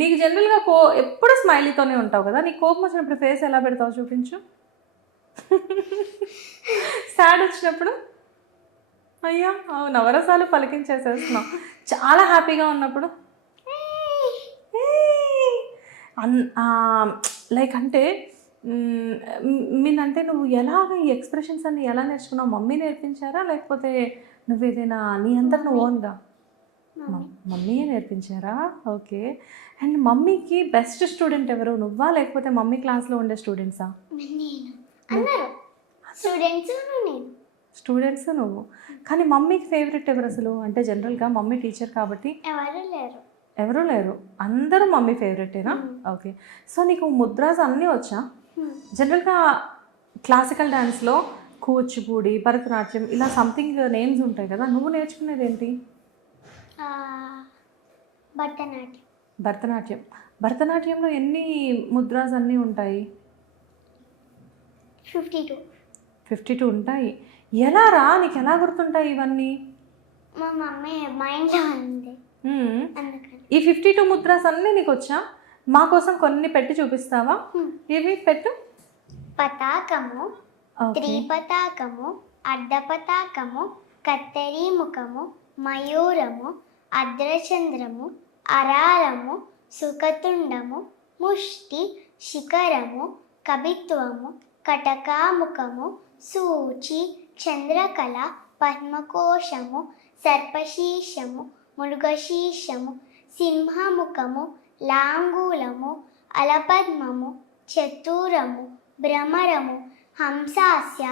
నీకు జనరల్గా ఎప్పుడు స్మైలీతోనే ఉంటావు కదా, నీకు కోపం వచ్చినప్పుడు ఫేస్ ఎలా పెడతావు చూపించు. సాడ్ వచ్చినప్పుడు అయ్యా నవరసాలు పలికించేసేస్తున్నావు. చాలా హ్యాపీగా ఉన్నప్పుడు లైక్ అంటే మీనంటే నువ్వు ఎలాగ ఈ ఎక్స్ప్రెషన్స్ అన్ని ఎలా నేర్చుకున్నావు? మమ్మీ నేర్పించారా లేకపోతే నువ్వేదైనా నీ అంతా నువ్వు ఓన్గా? మమ్మీయే నేర్పించారా? ఓకే. అండ్ మమ్మీకి బెస్ట్ స్టూడెంట్ ఎవరు, నువ్వా లేకపోతే మమ్మీ క్లాస్లో ఉండే స్టూడెంట్సా? స్టూడెంట్స్ నువ్వు. కానీ మమ్మీకి ఫేవరెట్ ఎవరు అసలు? అంటే జనరల్గా మమ్మీ టీచర్ కాబట్టి ఎవరు లేరు, అందరూ మమ్మీ ఫేవరెటేనా? ఓకే. సో నీకు ముద్రాస్ అన్నీ వచ్చా? జనరల్గా క్లాసికల్ డ్యాన్స్లో కూచిపూడి, భరతనాట్యం ఇలా సంథింగ్ నేమ్స్ ఉంటాయి కదా, నువ్వు నేర్చుకునేది ఏంటి? భరతనాట్యం. భరతనాట్యంలో ఎన్ని ముద్రాస్ అన్నీ ఉంటాయి? 52 ఉంటాయి. ఎలా రా, నీకు ఎలా గుర్తుంటాయి ఇవన్నీ? మా మమ్మీ మైండ్లో ఉంది. ఈ 52 ముద్రాస్ అన్నీ నీకు వచ్చా? మా కోసం కొన్ని పెట్టి చూపిస్తావా? ఇవి పెట్టు. పతాకము, త్రిపతాకము, అర్ధపతాకము, కత్తెరి ముఖము, మయూరము, అర్ధచంద్రము, అరారము, సుఖతుండము, ముష్టి, శిఖరము, కవిత్వము, కటకాముఖము, సూచి, చంద్రకళ, పద్మకోశము, సర్పశీర్షము, మృగశీర్షము, సింహముఖము, లాంగూలము, అలపద్మము, చతురము, భ్రమరము, హంసాస్య,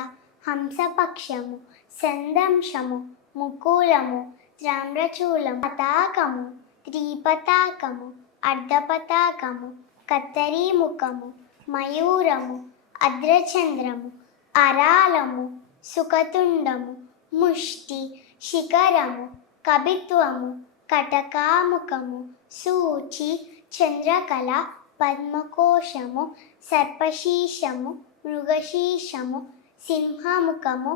హంసపక్షము, సందంశము, ముకులము, తామ్రచూలము, పతాకము, త్రిపతాకము, అర్ధపతాకము, కత్తరీముఖము, మయూరము, అర్ధచంద్రము, అరాలము, సుఖతుండము, ముష్టి, శిఖరము, కవిత్వము, కటకాముఖము, సూచి, చంద్రకళ, పద్మకోశము, సర్పశీర్షము, మృగశీర్షము, సింహముఖము,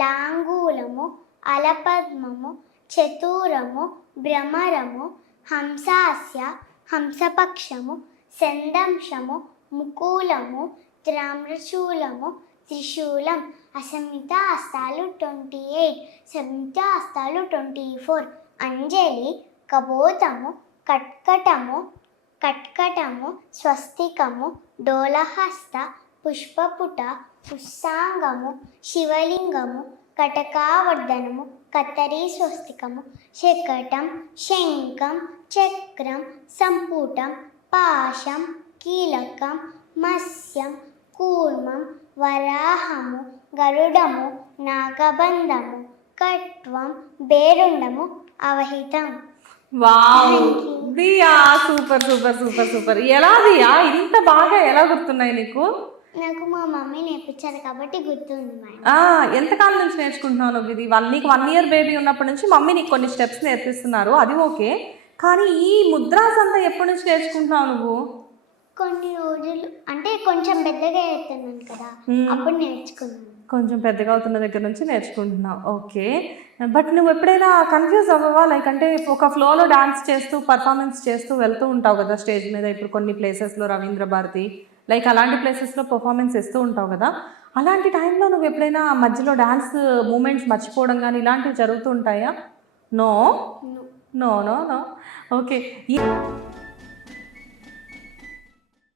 లాంగూలము, అలపద్మము, చతురము, భ్రమరము, హంసాస్య, హంసపక్షము, సందంశము, ముకులము, తామ్రచూలము, త్రిశూలం, అసమిత హస్తాలు 28, సమిత హస్తాలు 24, అంజలి, కబోతము, కట్కటము, స్వస్తికము, డోలహస్త, పుష్పపుట, పుస్సాంగము, శివలింగము, కటకావర్ధనము, కత్తరి స్వస్తికము, శకటం, శంఖం, చక్రం, సంపుటం, పాశం, కీలకం, మత్స్యం, కూర్మం, వరాహము, గరుడము, నాగబంధము, కట్వం, బేరుండము, అవహితం. వావ్ దియా, సూపర్ సూపర్ సూపర్ సూపర్. ఎలా దియా ఇంత బాగా ఎలా గుర్తున్నాయి నీకు? నాకు మా మమ్మీ నేర్పించారు కాబట్టి గుర్తుంది. ఎంతకాలం నుంచి నేర్చుకుంటున్నావు నువ్వు ఇది? నీకు 1 year బేబీ ఉన్నప్పటి నుంచి మమ్మీ నీకు కొన్ని స్టెప్స్ నేర్పిస్తున్నారు, అది ఓకే. కానీ ఈ ముద్రాస్ అంతా ఎప్పటి నుంచి నేర్చుకుంటున్నావు నువ్వు? కొన్ని రోజులు అంటే కొంచెం పెద్దగా అవుతున్నాను కదా, అప్పుడు నేర్చుకున్నాను. కొంచెం పెద్దగా అవుతున్న దగ్గర నుంచి నేర్చుకుంటున్నావు, ఓకే. బట్ నువ్వు ఎప్పుడైనా కన్ఫ్యూజ్ అవ్వవా? లైక్ అంటే ఒక ఫ్లోలో డాన్స్ చేస్తూ పర్ఫార్మెన్స్ చేస్తూ వెళ్తూ ఉంటావు కదా స్టేజ్ మీద. ఇప్పుడు కొన్ని ప్లేసెస్లో రవీంద్ర భారతి లైక్ అలాంటి ప్లేసెస్లో పర్ఫార్మెన్స్ ఇస్తూ ఉంటావు కదా, అలాంటి టైంలో నువ్వు ఎప్పుడైనా మధ్యలో డాన్స్ మూమెంట్స్ మర్చిపోవడం కానీ ఇలాంటివి జరుగుతూ ఉంటాయా? No no no no okay.